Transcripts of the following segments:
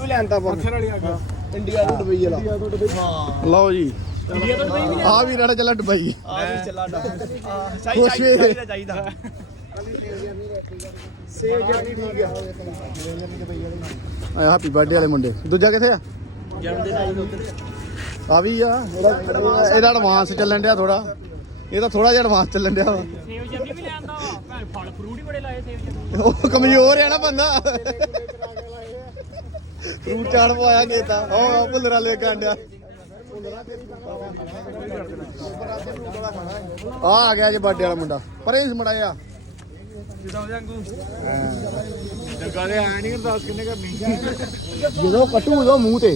ਵੀ ਲੈਣਤਾ ਪੱਥਰ ਵਾਲੀ ਆ ਗਿਆ। ਇੰਡੀਆ ਤੋਂ ਦੁਬਈ ਵਾਲਾ। ਹਾਂ। ਲਓ ਜੀ। ਆ ਵੀ ਰੜਾ ਚੱਲਾ ਦੁਬਈ। ਆ ਵੀ ਚੱਲਾ ਡਾ ਖੁਸ਼ ਵੇ। ਚਾਹੀਦਾ ਚਾਹੀਦਾ। ਸੇਵ ਜਰਨੀ ਠੀਕ ਆ। ਆ। ਹੈਪੀ ਬਰਥਡੇ ਵਾਲੇ ਮੁੰਡੇ। ਦੂਜਾ ਕਿੱਥੇ ਆ? ਜਨਮ ਦਿਨ ਆਈ ਉੱਧਰ। ਆ ਵੀ ਆ। ਇਹਦਾ ਐਡਵਾਂਸ ਚੱਲਣ ਡਿਆ ਥੋੜਾ ਇਹਦਾ ਥੋੜਾ ਜਿਹਾ ਐਡਵਾਂਸ ਚੱਲਣ ਡਿਆ ਵਾ। ਸੇਵ ਜਰਨੀ ਵੀ ਲੈਂਦਾ ਭੈਣ ਫਲ ਫਰੂਟ ਹੀ ਬੜੇ ਲਾਏ ਸੇਵ ਜਰਨੀ। ਉਹ ਕਮਜ਼ੋਰ ਆ ਨਾ ਬੰਦਾ। ਫਰੂਟ ਚਾੜ ਪਵਾਇਆ ਨੇਤਾ। ਉਹ ਭੁੱਲਰਾ ਲੈ ਕੇ ਆਂਡਿਆ। ਆ ਆ ਗਿਆ ਜੀ ਬਰਥਡੇ ਵਾਲਾ ਮੁੰਡਾ। ਪਰੇ ਇਸ ਮੁੰਡਾ ਆ ਜਿਦਾਂ ਕਟੂ ਉਦੋਂ ਮੂੰਹ ਤੇ।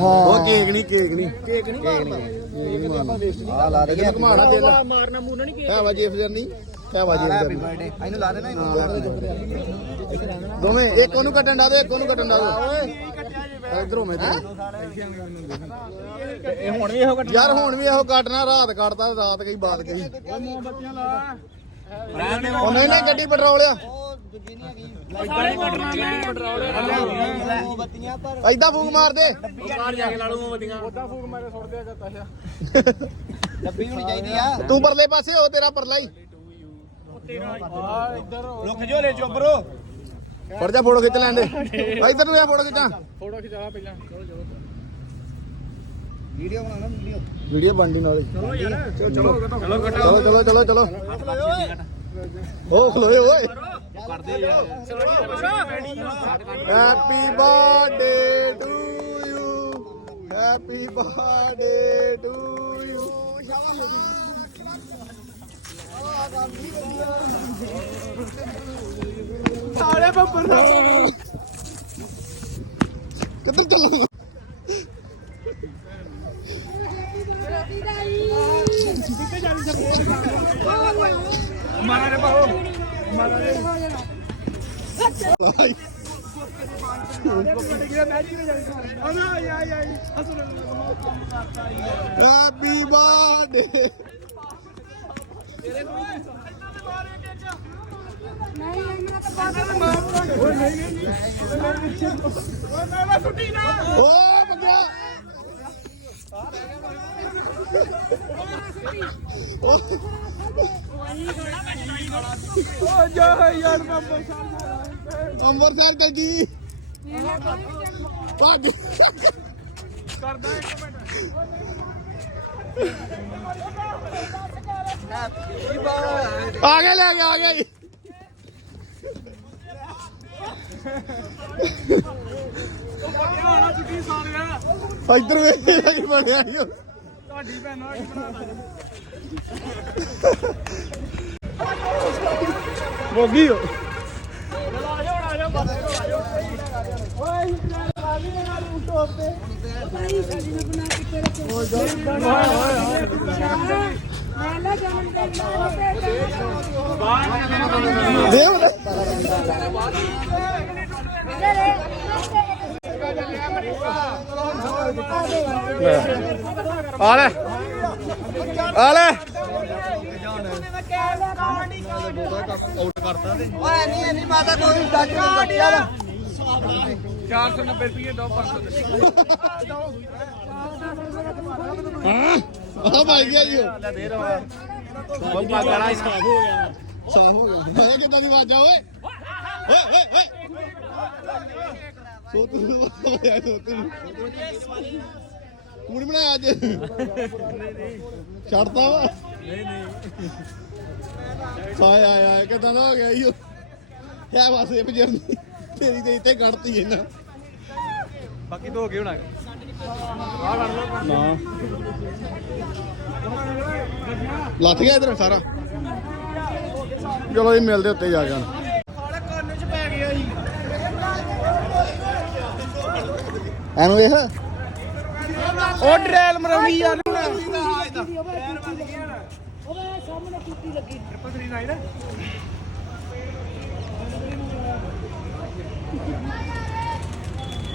ਉਹ ਕੇਕ ਨਹੀਂ ਕੇਕ ਨਹੀਂ। ਕੇਕ ਨਹੀਂ ਆ ਲਾ ਦੇ। ਘਮਾਣਾ ਦਿਲ ਮਾਰਨਾ ਮੂਰਨਾ ਨਹੀਂ ਹੈ ਵਾ ਜੇਫ ਜਰਨੀ ਹੈ ਵਾ ਜੇਫ ਜਰਨੀ ਬਰਥਡੇ ਇਹਨੂੰ ਲਾ ਦੇਣਾ ਇਹਨੂੰ। ਦੋਵੇਂ ਇੱਕ ਉਹਨੂੰ ਕੱਟਣ ਦਾ ਦੇ ਇੱਕ ਉਹਨੂੰ ਕੱਟਣ ਦਾ ਦੇ। ਇਧਰੋਂ ਮੈਂ ਇਹ ਹੁਣ ਵੀ ਇਹੋ ਕੱਟ ਯਾਰ ਹੁਣ ਵੀ ਇਹੋ ਕੱਟਣਾ ਰਾਤ ਕੱਟਦਾ ਰਾਤ ਗਈ ਬਾਤ ਗਈ ਮੋਮਬੱਤੀਆਂ ਲਾ ਉਹ ਨਹੀਂ ਨਹੀਂ ਗੱਡੀ ਪੈਟਰੋਲ ਆ। ਕੱਟਣਾ ਐਦਾਂ ਫੂਕ ਮਾਰ ਦੇ। ਬਾਹਰ ਜਾ ਕੇ ਲਾ ਲੂ ਮੋਮਬੱਤੀਆਂ। ਉਹਦਾ ਫੂਕ ਮਾਰੇ ਸੁੱਟ ਦਿਆ ਕਰਤਾ ਹੈ ਡੱਬੀ ਹੋਣੀ ਚਾਹੀਦੀ ਆ। ਤੂੰ ਪਰਲੇ ਪਾਸੇ ਹੋ ਤੇਰਾ ਪਰਲਾ ਹੀ। ਆ ਰੁਕ ਜੋ ਲੈ ਚੋਬਰੋ ਫੜ ਜਾ ਫੋਟੋ ਖਿੱਚ ਲੈਂਦੇ ਇਧਰ ਨੂੰ ਆ ਫੋਟੋ ਖਿੱਚਾਂ। ਫੋਟੋ ਖਿਚਾ ਪਹਿਲਾਂ। ਵੀਡੀਓ ਬਣਾਉਣਾ ਵੀਡੀਓ। ਵੀਡੀਓ ਬਣਦੀ ਨਾਲ। ਚਲੋ ਯਾਰ। ਚਲੋ ਚਲੋ ਚਲੋ। ਚਲੋ ਚਲੋ ਚਲੋ। ਉਹ ਖਲੋਏ ਓਏ। Happy birthday to you happy birthday to you ਸਾਰੇ ਬੱਬਰ ਕਿੱਧਰ ਚੱਲੂ? ਮਾਰੇ ਬਾਹੋ। ਮਾਰੇ। ਯਾ ਹੈਪੀ ਬਰਥਡੇ ਨਹੀਂ ਇਹਨਾਂ ਤਾਂ ਬਾਅਦ ਓ ਬੰਦਿਆ ਓ ਜਾ। ਯਾਰ ਬੱਬਰ ਅੰਮ੍ਰਿਤਸਰ ਚੱਲ ਭੱਜ। ਕਰਦਾ ਇੱਕ ਮਿੰਟ। ਆ ਗਿਆ ਲੈ ਗਿਆ ਆ ਗਿਆ ਜੀ ਇੱਧਰ ਵੇਖ ਇਹਦਾ ਕੀ ਬਣਿਆ ਈ ਓ। ਤੁਹਾਡੀ ਭੈਣਾਂ ਕੀ ਬੋਗੀ ਹੋ ਮੈਂ ਨਾ ਜਨਮ ਦਿਨ ਦੇ ਹੁਣ ਆ ਲੈ ਆ ਲੈ ਓਏ ਨਹੀਂ ਨਹੀਂ ਮਾਤਾ ਕੋਈ ਡੱਕ ਕੱਟਿਆ 490 ਰੁਪਏ ਦੋ। 500 ਹਾਂ। ਆ ਭਾਈ ਗਿਆ ਜੀ ਉਹ। ਲੈ ਦੇ ਰਹਾ ਬੰਦਾ ਗਾਣਾ ਸਟਾਪ ਹੋ ਗਿਆ। ਸਾਹ ਹੋ ਗਿਆ। ਇਹ ਕਿੱਦਾਂ ਦੀ ਆਵਾਜ਼ ਆ ਓਏ? ਓਏ ਓਏ ਓਏ। ਸੋ ਤੂੰ ਹੋਇਆ ਸੋ ਤੂੰ ਕੁੜੀ ਬਣਾਇਆ ਅੱਜ। ਛੱਡਤਾ ਵਾ? ਨਹੀਂ ਨਹੀਂ ਹਾਏ ਹਾਏ ਹਾਏ ਕਿਦਾਂ ਦਾ ਹੋ ਗਿਆ ਈਓ ਹੈ ਬਸ ਇਹ ਬਜਰਨੀ ਤੇਰੀ ਤੇ ਇੱਥੇ ਕੱਢਤੀ ਇਹਨਾਂ ਬਾਕੀ ਦੋ ਕੇ ਹੋਣਾ। ਨਾ ਲੱਥ ਗਿਆ ਇਧਰ ਸਾਰਾ? ਚਲੋ ਇਹ ਮਿਲਦੇ ਉੱਤੇ ਜਾ ਜਾਣ। ਸਾਲੇ ਕੰਨ ਚ ਪੈ ਗਿਆ ਜੀ। ਐਨੂੰ ਵੇਖ। ਉਹ ਡਰੈਲ ਮਰਾਉਣੀ ਯਾਰ ਉਹਦੇ ਸਾਹਮਣੇ ਕੁੱਤੀ ਲੱਗੀ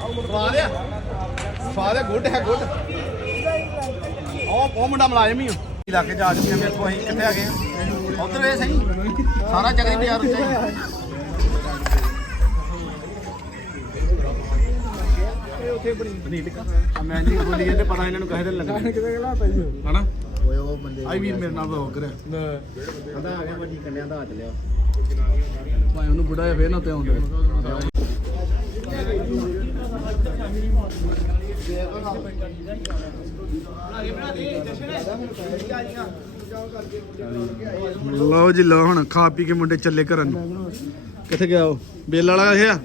ਸਵਾਦ ਆ। ਸਵਾਦ ਆ ਗੁੱਡ ਹੈ ਗੁੱਡ। ਉਹ ਉਹ ਮੁੰਡਾ ਮਲਾਜ਼ਮ ਹੀ ਇਲਾਕੇ ਜਾ ਚੁੱਕੇ ਮੇਰੇ ਕੋਲ ਅਸੀਂ ਕਿੱਥੇ ਆ? ਗਏ ਉਧਰ ਇਹ ਸਹੀ? ਸਾਰਾ ਜਗਰੀ ਬਾਜ਼ਾਰ ਉੱਤੇ ਹੀ ਕਿੱਥੇ ਬਣੀ ਨੀਲ ਆ ਮੈਂ ਨਹੀਂ ਬੋਲੀ ਜਾਂਦੇ ਪਤਾ ਇਹਨਾਂ ਨੂੰ ਕਹੇ ਦਿਨ ਲੱਗਣਾ। ਕਿਤੇ ਗਲਾ ਪਈ ਹਨਾ? ਓਏ ਉਹ ਬੰਦੇ ਆਈ ਵੀਰ ਮੇਰੇ ਨਾਲ ਵਲੌਗ ਕਰਿਆ। ਕਹਿੰਦਾ ਆ ਗਿਆ ਭਾਜੀ ਕੰਨਿਆਂ ਦਾ ਹੱਥ ਲਿਆ। ਭਾਈ ਉਹਨੂੰ ਬੁੜਾ ਜਿਹਾ ਫੇਰ ਨਾ ਤੇ ਆਉਂਦਾ। ਲਓ ਜੀ ਲਓ ਹੁਣ ਖਾ ਪੀ ਕੇ ਮੁੰਡੇ ਚੱਲੇ ਘਰਾਂ ਨੂੰ। ਕਿੱਥੇ ਗਿਆ ਉਹ? ਬਿੱਲ ਵਾਲਾ ਇਹ ਆ?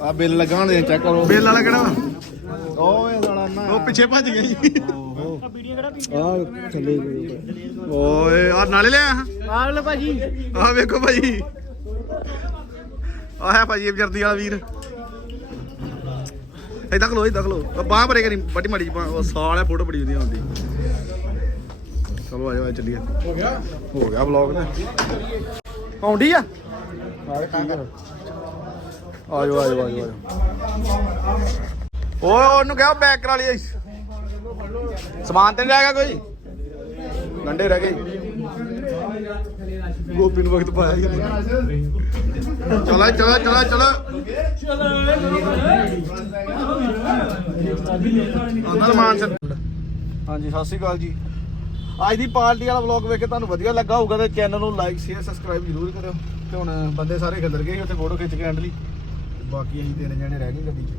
ਆ ਬਿੱਲ ਲੱਗਾ ਹੁਣ ਚੈੱਕ ਕਰੋ। ਬਿੱਲ ਵਾਲਾ ਕਿਹੜਾ ਵਾ? ਓਏ ਸਾਲਾ ਨਾ। ਉਹ ਪਿੱਛੇ ਭੱਜ ਗਿਆ ਜੀ। ਆ ਥੱਲੇ ਓਏ ਆ ਨਾਲੇ ਲਿਆ ਆ ਲੈ ਭਾਜੀ। ਆ ਵੇਖੋ ਭਾਜੀ। ਆ ਹੈ ਭਾਜੀ ਇਹ ਜਰਦੀ ਵਾਲਾ ਵੀਰ। ਇਦਾਂ ਖਲੋ ਇਦਾਂ ਖਲੋ ਬਾਹ ਭਰੇ ਕਰੀ ਵੱਡੀ ਮਾੜੀ ਉਹ ਸਾਲਿਆ ਫੋਟੋ ਬੜੀ ਵਧੀਆ ਹੁੰਦੀ ਚਲੋ ਆਜੋ ਆ ਚੱਲੀਏ। ਹੋ ਗਿਆ? ਹੋ ਗਿਆ ਵਲੌਗ ਤੇ ਆਉਂਦੀ ਆ? ਆਜੋ ਆਜੋ ਆਜੋ ਓਏ ਉਹਨੂੰ ਕਿਹਾ ਬੈਕ ਕਰਾ ਲਈ ਸਮਾਨ ਤੇ ਨਹੀਂ ਰਹਿ ਗਿਆ ਕੋਈ? ਗੰਡੇ ਰਹਿ ਗਏ। ਗੋਪੀ ਨੂੰ ਵਕਤ ਪਾਇਆ ਹੀ ਚਲਾ ਚਲਾ ਚਲਾ ਚਲਾ। ਆਂਦਾ ਸਮਾਨ ਹਾਂਜੀ, ਸਤਿ ਸ਼੍ਰੀ ਅਕਾਲ ਜੀ। ਅੱਜ ਦੀ ਪਾਰਟੀ ਵਾਲਾ ਵਲੌਗ ਵੇਖ ਕੇ ਤੁਹਾਨੂੰ ਵਧੀਆ ਲੱਗਾ ਹੋਊਗਾ ਤੇ ਚੈਨਲ ਨੂੰ ਲਾਈਕ ਸ਼ੇਅਰ ਸਬਸਕ੍ਰਾਈਬ ਜ਼ਰੂਰ ਕਰਿਓ। ਤੇ ਹੁਣ ਬੰਦੇ ਸਾਰੇ ਖਿੱਲਰ ਗਏ ਉੱਥੇ ਫੋਟੋ ਖਿੱਚ ਕੇ ਐਂਡ ਲਈ। ਬਾਕੀ ਅਸੀਂ ਤਿੰਨ ਜਣੇ ਰਹਿ ਗਏ ਗੱਡੀ 'ਚ।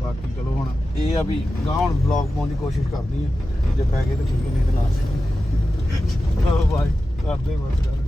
ਬਾਕੀ ਚਲੋ ਹੁਣ ਇਹ ਆ ਵੀ ਗਾਂ ਹੁਣ ਵਲੌਗ ਪਾਉਣ ਦੀ ਕੋਸ਼ਿਸ਼ ਕਰਨੀ ਹੈ ਜੇ ਪੈ ਗਏ ਤਾਂ ਠੀਕ ਨਹੀਂ ਤਾਂ ਨਾ। ਚਲੋ ਕਰਦੇ ਬਸ